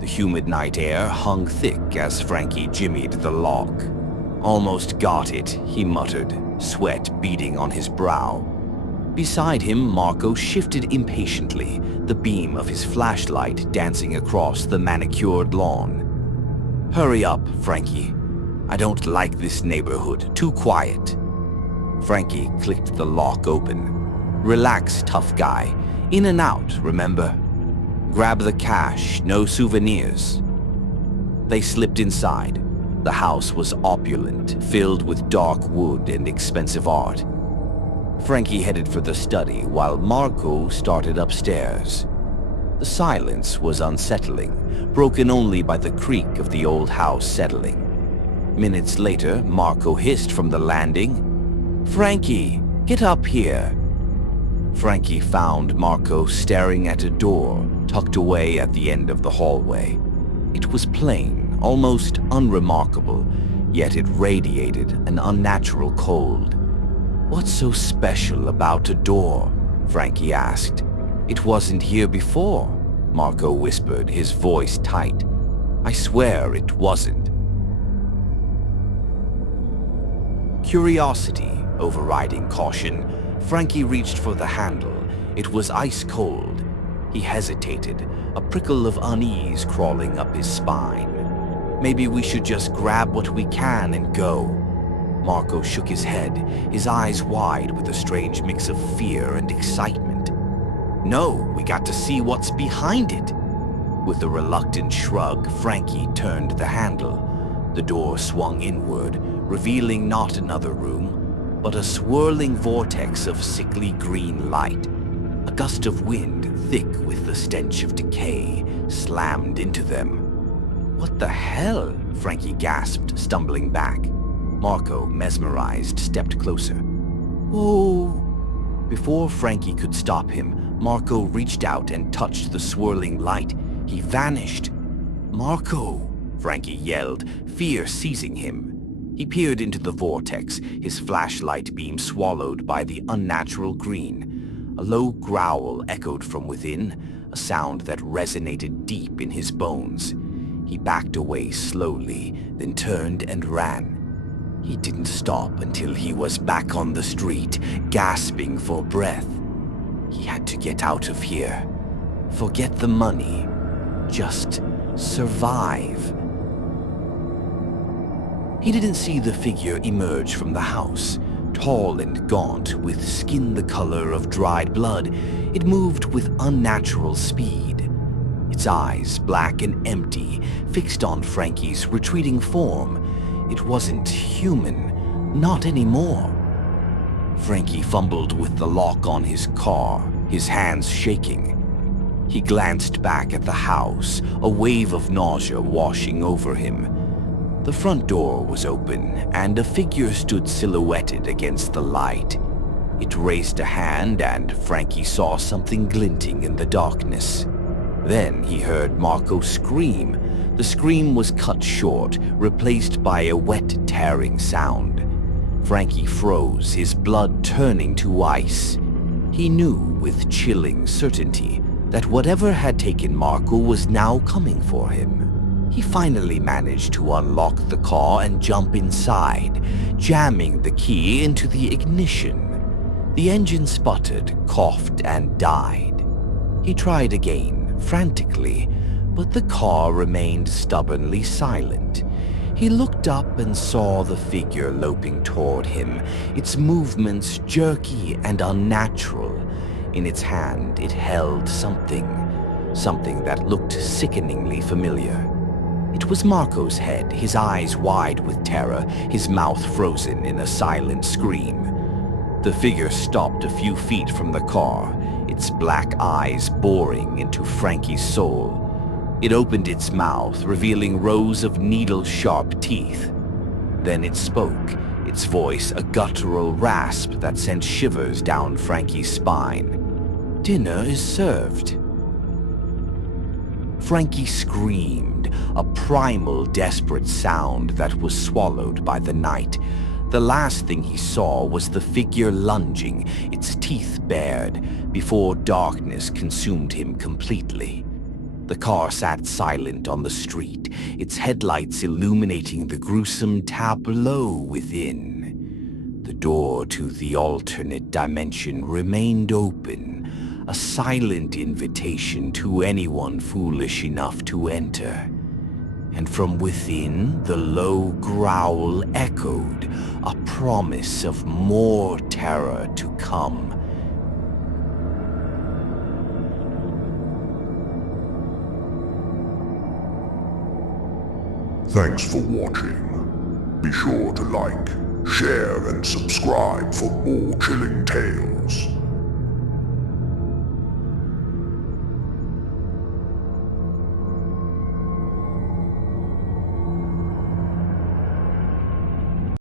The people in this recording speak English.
The humid night air hung thick as Frankie jimmied the lock. "Almost got it," he muttered, sweat beading on his brow. Beside him, Marco shifted impatiently, the beam of his flashlight dancing across the manicured lawn. "Hurry up, Frankie. I don't like this neighborhood. Too quiet." Frankie clicked the lock open. "Relax, tough guy. In and out, remember? Grab the cash, no souvenirs." They slipped inside. The house was opulent, filled with dark wood and expensive art. Frankie headed for the study while Marco started upstairs. The silence was unsettling, broken only by the creak of the old house settling. Minutes later, Marco hissed from the landing, "Frankie, get up here." Frankie found Marco staring at a door tucked away at the end of the hallway. It was plain, almost unremarkable, yet it radiated an unnatural cold. "What's so special about a door?" Frankie asked. "It wasn't here before," Marco whispered, his voice tight. "I swear it wasn't." Curiosity overriding caution, Frankie reached for the handle. It was ice cold. He hesitated, a prickle of unease crawling up his spine. "Maybe we should just grab what we can and go." Marco shook his head, his eyes wide with a strange mix of fear and excitement. "No, we got to see what's behind it." With a reluctant shrug, Frankie turned the handle. The door swung inward, revealing not another room, but a swirling vortex of sickly green light. A gust of wind, thick with the stench of decay, slammed into them. "What the hell?" Frankie gasped, stumbling back. Marco, mesmerized, stepped closer. "Whoa!" Before Frankie could stop him, Marco reached out and touched the swirling light. He vanished. "Marco!" Frankie yelled, fear seizing him. He peered into the vortex, his flashlight beam swallowed by the unnatural green. A low growl echoed from within, a sound that resonated deep in his bones. He backed away slowly, then turned and ran. He didn't stop until he was back on the street, gasping for breath. He had to get out of here. Forget the money. Just survive. He didn't see the figure emerge from the house. Tall and gaunt, with skin the color of dried blood, it moved with unnatural speed. Its eyes, black and empty, fixed on Frankie's retreating form. It wasn't human, not anymore. Frankie fumbled with the lock on his car, his hands shaking. He glanced back at the house, a wave of nausea washing over him. The front door was open, and a figure stood silhouetted against the light. It raised a hand, and Frankie saw something glinting in the darkness. Then he heard Marco scream. The scream was cut short, replaced by a wet, tearing sound. Frankie froze, his blood turning to ice. He knew with chilling certainty that whatever had taken Marco was now coming for him. He finally managed to unlock the car and jump inside, jamming the key into the ignition. The engine sputtered, coughed, and died. He tried again, frantically, but the car remained stubbornly silent. He looked up and saw the figure loping toward him, its movements jerky and unnatural. In its hand, it held something that looked sickeningly familiar. It was Marco's head, his eyes wide with terror, his mouth frozen in a silent scream. The figure stopped a few feet from the car, its black eyes boring into Frankie's soul. It opened its mouth, revealing rows of needle-sharp teeth. Then it spoke, its voice a guttural rasp that sent shivers down Frankie's spine. Dinner is served. Frankie screamed, a primal, desperate sound that was swallowed by the night. The last thing he saw was the figure lunging, its teeth bared, before darkness consumed him completely. The car sat silent on the street, its headlights illuminating the gruesome tableau within. The door to the alternate dimension remained open, a silent invitation to anyone foolish enough to enter. And from within, the low growl echoed, a promise of more terror to come. Thanks for watching. Be sure to like, share, and subscribe for more chilling tales.